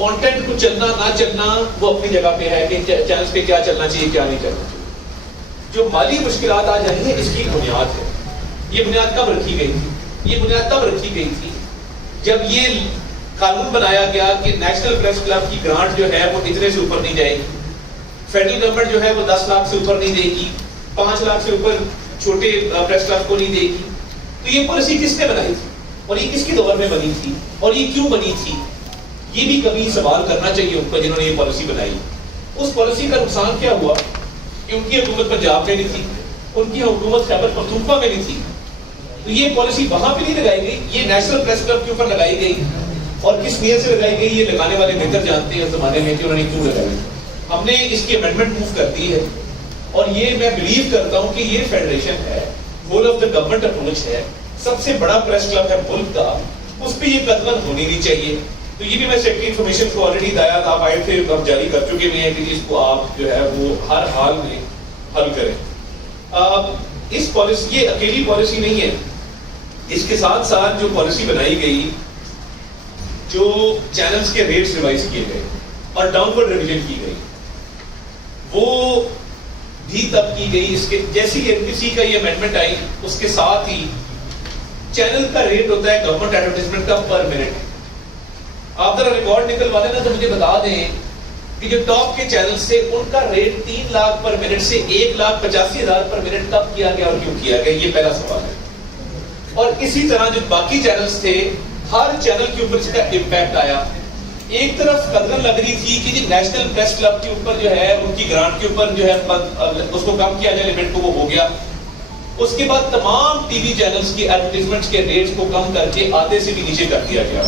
Content को चलना ना चलना वो अपनी जगह पे है कि चैनल्स पे क्या चलना चाहिए क्या नहीं चलना चाहिए। जो माली मुश्किलात आ जानी है इसकी बुनियाद है। ये बुनियाद कब रखी गई थी? ये बुनियाद तब रखी गई थी जब ये कानून बनाया गया कि नेशनल प्रेस क्लब की ग्रांट जो है वो इतने से ऊपर नहीं जाएगी, फेडरल गवर्नमेंट जो है वो 10 लाख से ऊपर नहीं देगी, 5 लाख से ऊपर छोटे प्रेस क्लब को नहीं देगी। तो ये पॉलिसी किसने बनाई थी और ये किसके दौर में बनी थी और ये क्यों बनी थी? ये भी कभी सवाल करना चाहिए उनको जिन्होंने ये पॉलिसी बनाई। उस पॉलिसी का नुकसान क्या हुआ कि उनकी हुकूमत पंजाब में नहीं थी, उनकी हुकूमत खैबर पख्तूनख्वा में नहीं थी। तो ये पॉलिसी वहां पे नहीं लगाई गई, ये नेशनल प्रेस क्लब के ऊपर लगाई गई। और किस नियत से लगाई गई ये लगाने वाले बेहतर जानते हैं उस जमाने में कि उन्होंने क्यों लगाई। हमने इसकी अमेंडमेंट मूव कर दी है और ये मैं बिलीव करता हूं कि ये फेडरेशन है, whole of the government approach है, सबसे बड़ा प्रेस क्लब है मुल्क का, उस पर ये कदम होनी नहीं चाहिए। तो ये भी मैं सेक्रेटरी इन्फॉर्मेशन को ऑलरेडी दायात आप आए थे, हम जारी कर चुके हुए हैं कि इसको आप जो है वो हर हाल में हल करें। इस पॉलिसी, ये अकेली पॉलिसी नहीं है, इसके साथ साथ जो पॉलिसी बनाई गई, जो चैनल्स के रेट्स रिवाइज किए गए और डाउनवर्ड रिवीजन की गई, वो भी तब की गई। इसके जैसी एनबीसी का ये अमेंडमेंट आई उसके साथ ही चैनल का रेट होता है गवर्नमेंट एडवर्टाइजमेंट का पर मिनट। आप जरा रिकॉर्ड निकलवा देना तो मुझे बता दें कि जो टॉप के चैनल से उनका रेट 3 लाख पर मिनट से 1,85,000 पर मिनट कब किया गया और क्यों किया गया, ये पहला सवाल है। और इसी तरह जो बाकी चैनल्स थे, हर चैनल के ऊपर इसका इम्पैक्ट आया। एक तरफ कदर लग रही थी कि नेशनल प्रेस क्लब के ऊपर जो है उनकी ग्रांट के ऊपर जो है उसको कम किया जाए, लिमिट को, वो हो गया। उसके बाद तमाम टीवी चैनल्स की एडवर्टाइजमेंट्स के रेट्स को कम करके आधे से भी नीचे कर दिया गया।